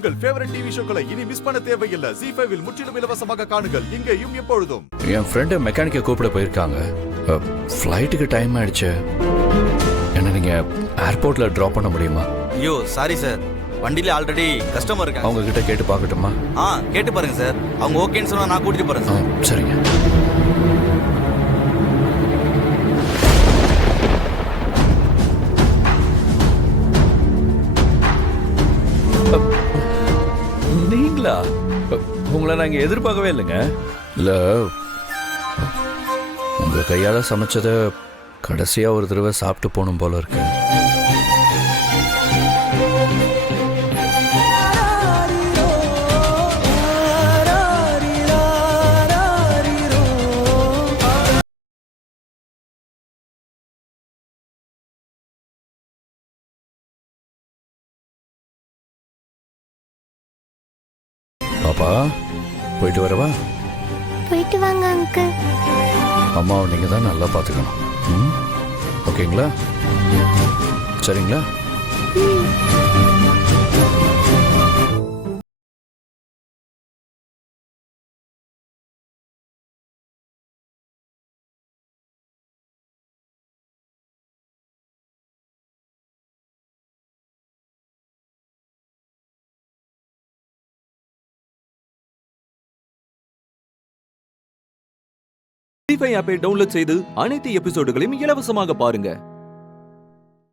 உங்கள் favourite TV ஷோக்களை இனி miss பண்ண தேவையில்லை. ZEE5 இல் முற்றிலும் இலவசமாக காணுங்கள், இங்கேயும் எப்பொழுதும். என் ஃப்ரெண்டு மெக்கானிக்கை கூப்பிட போயிருக்காங்க. ஃப்ளைட்டுக்கு டைம் ஆயிடுச்சு. என்ன நீங்க ஏர்போர்ட்ல டிராப் பண்ண முடியுமா? ஐயோ சாரி சார், வண்டியில ஆல்ரெடி கஸ்டமர் இருக்காங்க. அவங்க கிட்ட கேட்டு பார்க்கட்டுமா? கேட்டு பாருங்க சார். அவங்க ஓகேன்னு சொன்னா நான் கூட்டிட்டு போறேன் சார். சரிங்க. நீங்களா? உங்களை நாங்க எதிர்பார்க்கவே இல்லைங்க. இல்ல, உங்க கையால சமைச்சத கடைசியா ஒரு தடவை சாப்பிட்டு போகணும் போல இருக்கு. பாப்பா, போயிட்டு வரவா? போயிட்டு வாங்க அங்கிள். அம்மாவை நீங்க தான் நல்லா பார்த்துக்கணும். ஓகேங்களா? சரிங்களா? ZEE5 ஆப்பை டவுன்லோட் செய்து அனைத்து எபிசோடுகளையும் இலவசமாக பாருங்க.